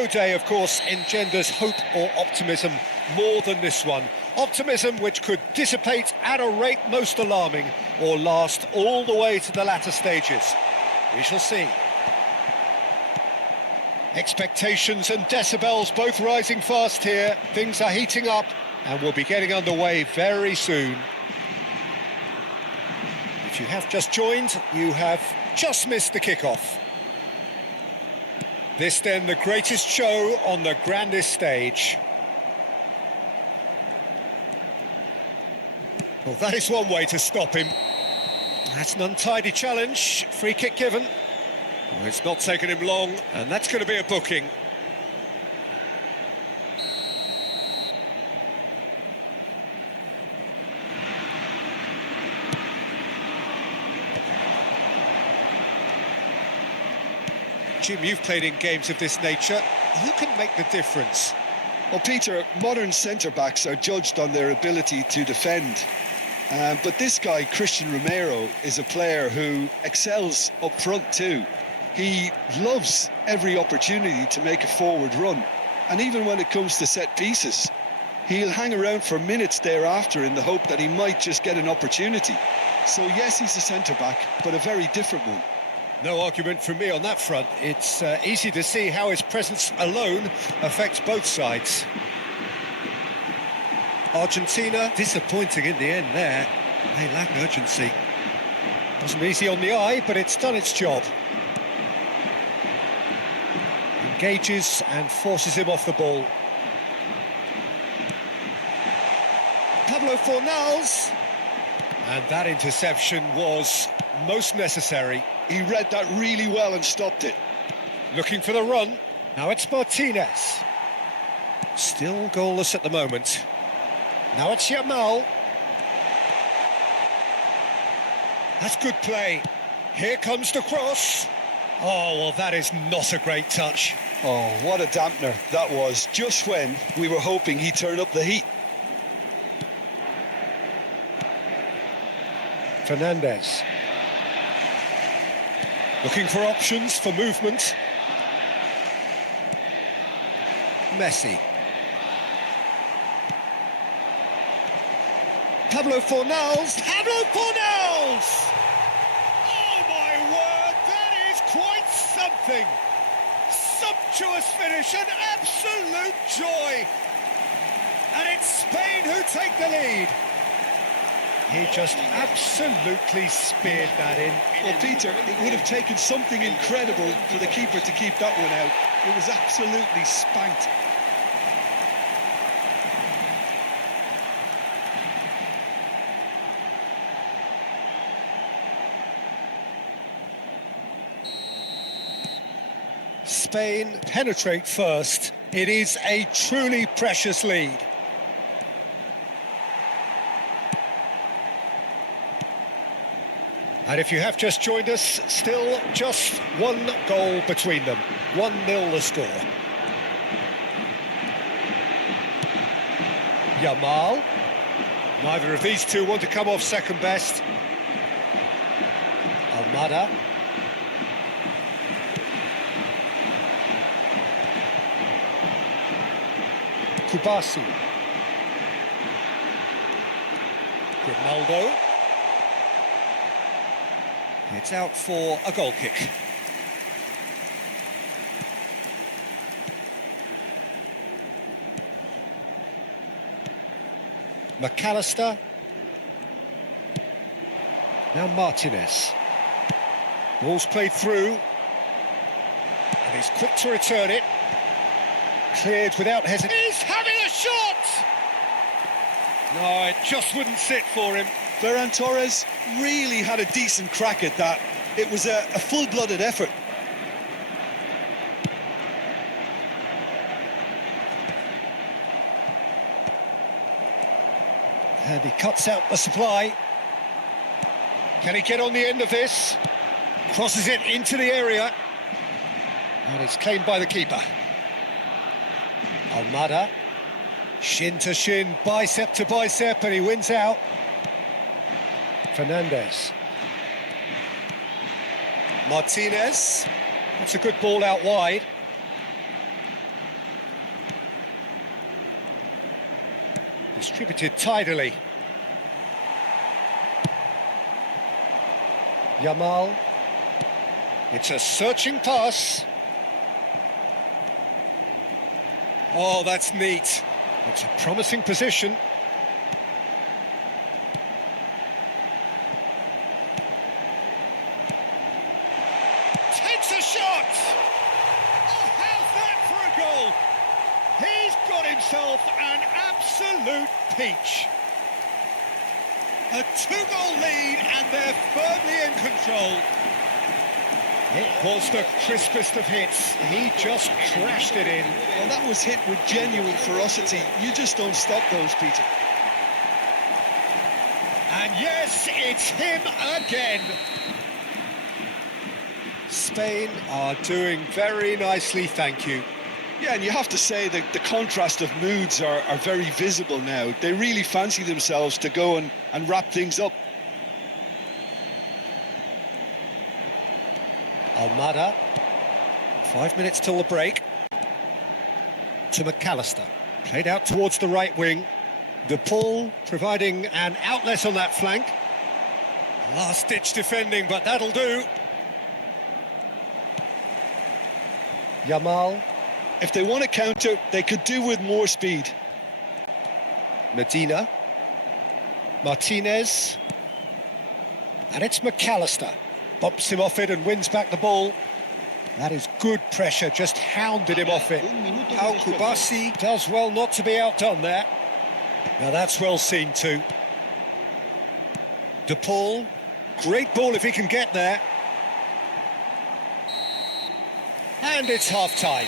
No day, of course, engenders hope or optimism more than this one. Optimism which could dissipate at a rate most alarming or last all the way to the latter stages. We shall see. Expectations and decibels both rising fast here. Things are heating up and we'll be getting underway very soon. If you have just joined, you have just missed the kickoff. This then the greatest show on the grandest stage. Well, that is one way to stop him. That's an untidy challenge. Free kick given. Well, it's not taken him long, and that's going to be a booking. Jim, you've played in games of this nature. Who can make the difference? Well, Peter, modern centre-backs are judged on their ability to defend. But this guy, Christian Romero, is a player who excels up front too. He loves every opportunity to make a forward run. And even when it comes to set pieces, he'll hang around for minutes thereafter in the hope that he might just get an opportunity. So yes, he's a centre-back, but a very different one. No argument from me on that front. It's easy to see how his presence alone affects both sides. Argentina, disappointing in the end there. They lack urgency. Wasn't easy on the eye, but it's done its job. Engages and forces him off the ball. Pablo Fornals. And that interception was most necessary. He read that really well and stopped it. Looking for the run. Now it's Martinez. Still goalless at the moment. Now it's Yamal. That's good play. Here comes the cross. Oh, well, that is not a great touch. Oh, what a dampener that was, just when we were hoping he'd turn up the heat. Fernandez. Looking for options for movement. Messi. Pablo Fornals. Pablo Fornals! Oh, my word, that is quite something. Sumptuous finish, an absolute joy. And it's Spain who take the lead. He just absolutely speared that in. Well, Peter, it would have taken something incredible for the keeper to keep that one out. It was absolutely spanked. Spain penetrate first. It is a truly precious lead. And if you have just joined us, still just one goal between them. 1-0 the score. Yamal. Neither of these two want to come off second best. Almada. Kubasi. Ronaldo. It's out for a goal kick. McAllister. Now Martinez. Ball's played through. And he's quick to return it. Cleared without hesitation. He's having a shot! No, it just wouldn't sit for him. Ferran Torres really had a decent crack at that. It was a full-blooded effort. And he cuts out the supply. Can he get on the end of this? Crosses it into the area. And it's claimed by the keeper. Almada. Shin to shin, bicep to bicep, and he wins out. Fernandez. Martinez. That's a good ball out wide. Distributed tidily. Yamal. It's a searching pass. Oh, that's neat. It's a promising position. Takes a shot! Oh, how's that for a goal? He's got himself an absolute peach. A two-goal lead and they're firmly in control. It was the crispest of hits. He just crashed it in. Well, that was hit with genuine ferocity. You just don't stop those, Peter. And yes, it's him again. Spain are doing very nicely, thank you. Yeah, and you have to say that the contrast of moods are very visible now. They really fancy themselves to go and wrap things up. Almada, 5 minutes till the break. To McAllister, played out towards the right wing. DePaul providing an outlet on that flank. Last-ditch defending, but that'll do. Yamal. If they want to counter, they could do with more speed. Medina. Martinez. And it's McAllister. Bumps him off it and wins back the ball. That is good pressure, just hounded him off it. Al Kubasi does well not to be outdone there. Now that's well seen too. DePaul, great ball if he can get there. And it's half-time.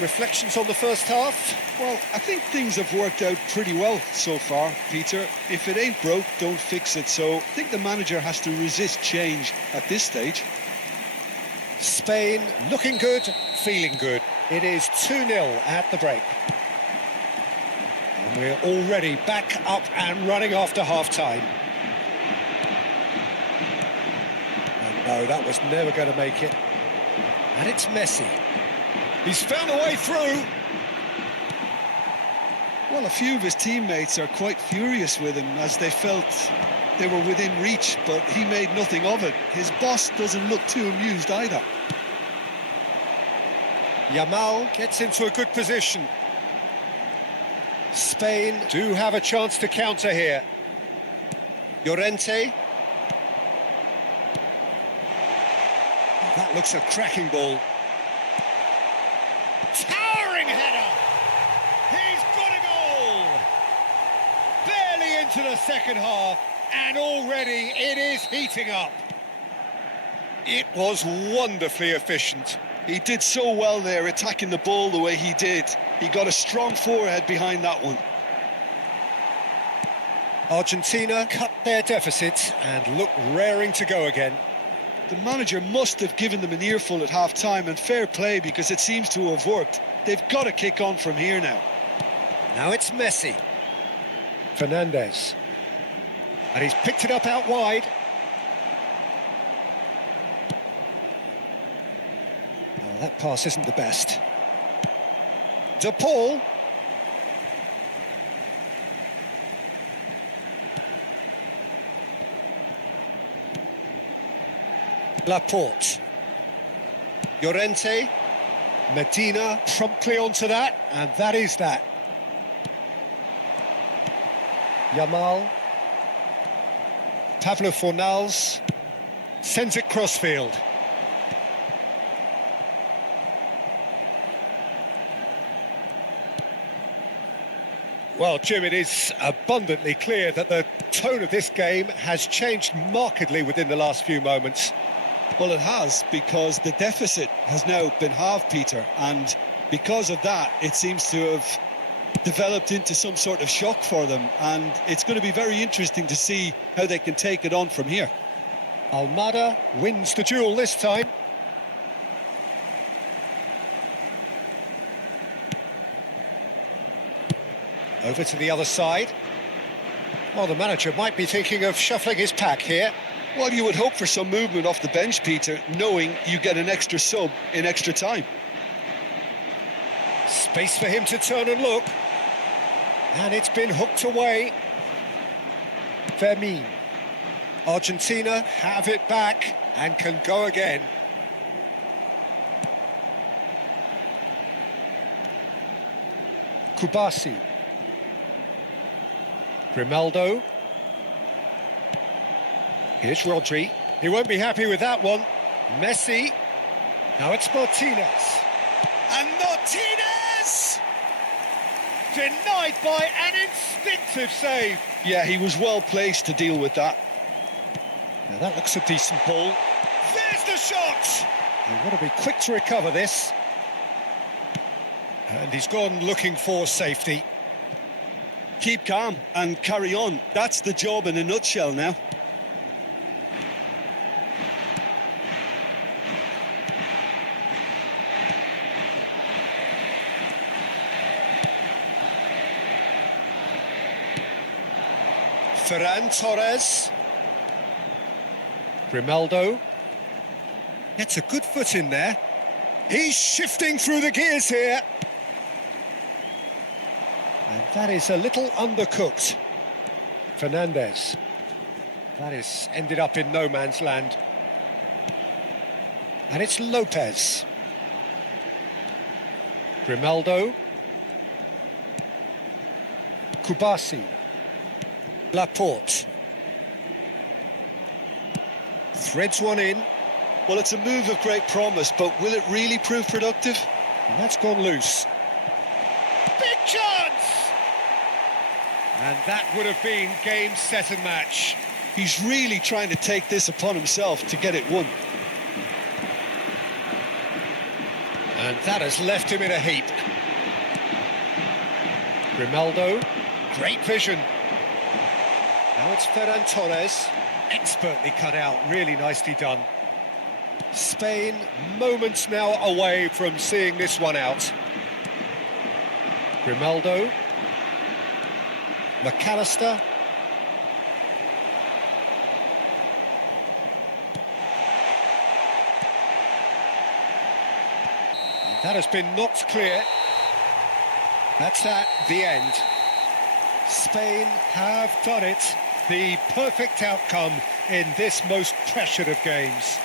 Reflections on the first half? Well, I think things have worked out pretty well so far, Peter. If it ain't broke, don't fix it. So I think the manager has to resist change at this stage. Spain looking good, feeling good. It is 2-0 at the break. And we're already back up and running after half-time. Oh, no, that was never going to make it. And it's Messi. He's found a way through. Well, a few of his teammates are quite furious with him as they felt they were within reach, but he made nothing of it. His boss doesn't look too amused either. Yamal gets into a good position. Spain do have a chance to counter here. Llorente. Oh, that looks a cracking ball. Towering header! He's got a goal! Barely into the second half, and already it is heating up. It was wonderfully efficient. He did so well there, attacking the ball the way he did. He got a strong forehead behind that one. Argentina cut their deficit and look raring to go again. The manager must have given them an earful at half-time, and fair play because it seems to have worked. They've got to kick on from here now. Now it's Messi. Fernandez. And he's picked it up out wide. Oh, that pass isn't the best. DePaul. Laporte. Llorente. Medina promptly onto that, and that is that. Yamal. Pablo Fornals sends it crossfield. Well, Jim, it is abundantly clear that the tone of this game has changed markedly within the last few moments. Well, it has, because the deficit has now been halved, Peter, and because of that, it seems to have developed into some sort of shock for them, and it's going to be very interesting to see how they can take it on from here. Almada wins the duel this time. Over to the other side. Well, the manager might be thinking of shuffling his pack here. Well, you would hope for some movement off the bench, Peter, knowing you get an extra sub in extra time. Space for him to turn and look. And it's been hooked away. Fermin. Argentina have it back and can go again. Kubasi. Grimaldo. Here's Rodri. He won't be happy with that one. Messi. Now it's Martinez. And Martinez! Denied by an instinctive save. Yeah, he was well placed to deal with that. Now that looks a decent ball. There's the shot! They want to be quick to recover this. And he's gone looking for safety. Keep calm and carry on. That's the job in a nutshell now. Ferran Torres. Grimaldo. Gets a good foot in there. He's shifting through the gears here. And that is a little undercooked. Fernandez. That is ended up in no man's land. And it's Lopez. Grimaldo. Kubasi. Laporte. Threads one in. Well, it's a move of great promise, but will it really prove productive? And that's gone loose. Big chance! And that would have been game, set and match. He's really trying to take this upon himself to get it won. And that has left him in a heap. Grimaldo. Great vision. Now it's Ferran Torres. Expertly cut out, really nicely done. Spain moments now away from seeing this one out. Grimaldo. McAllister. And that has been knocked clear. That's at the end. Spain have done it. The perfect outcome in this most pressured of games.